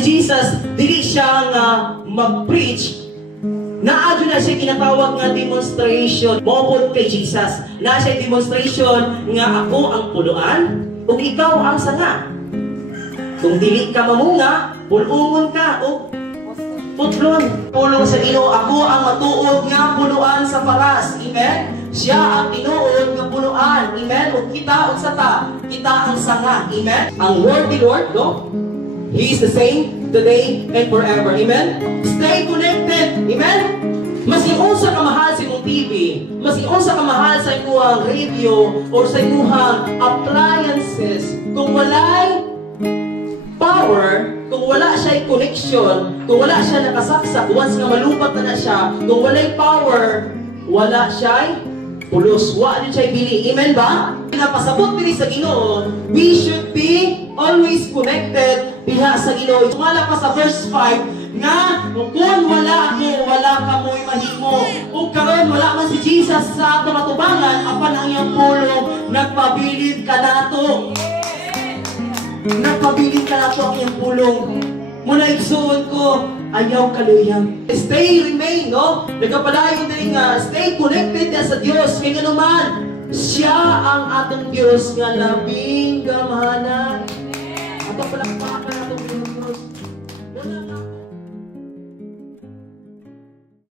si Jesus, dili siya nga mag-preach. Naadyo na siya kinatawag nga demonstration. Mopod kay Jesus. Na siya demonstration nga ako ang punuan o ikaw ang sanga. Kung dili ka mamunga, pulungon ka o putlon. Pulong sa Ginoo, ako ang matuod nga punuan sa paras. Amen? Siya ang tinuod nga punuan. Amen? O kita o sata, kita ang sanga. Amen? Ang word ni Lord, no? He is the same today and forever. Amen? Stay connected. Amen? Mas iunsa ka mahal sa imong TV, mas iunsa ka mahal sa imong radio or sa imong appliances, kung walay power, kung wala siya connection, kung wala siya nakasaksak, once nga malupat na siya, kung walay power, wala siya pulos. Wala din siya bili. Amen ba? Pinapasabot din sa Ginoo, we should be always connected diha sa Ginoo. Sumala pa sa verse 5 nga kung wala mo, wala ka mo'y mahimo. Kung karon wala man si Jesus sa ato matubangan, apan ang iyang pulong, nagpabilid ka nato. Nagpabilid ka nato ang iyang pulong. Muna igsuon ko, ayaw kaluyang. Stay, remain, no? Nagkapalayo din nga, stay connected na sa Diyos. Kaya nga naman, siya ang atong Diyos nga labing gamahanan. Atong palakpakan atong Diyos.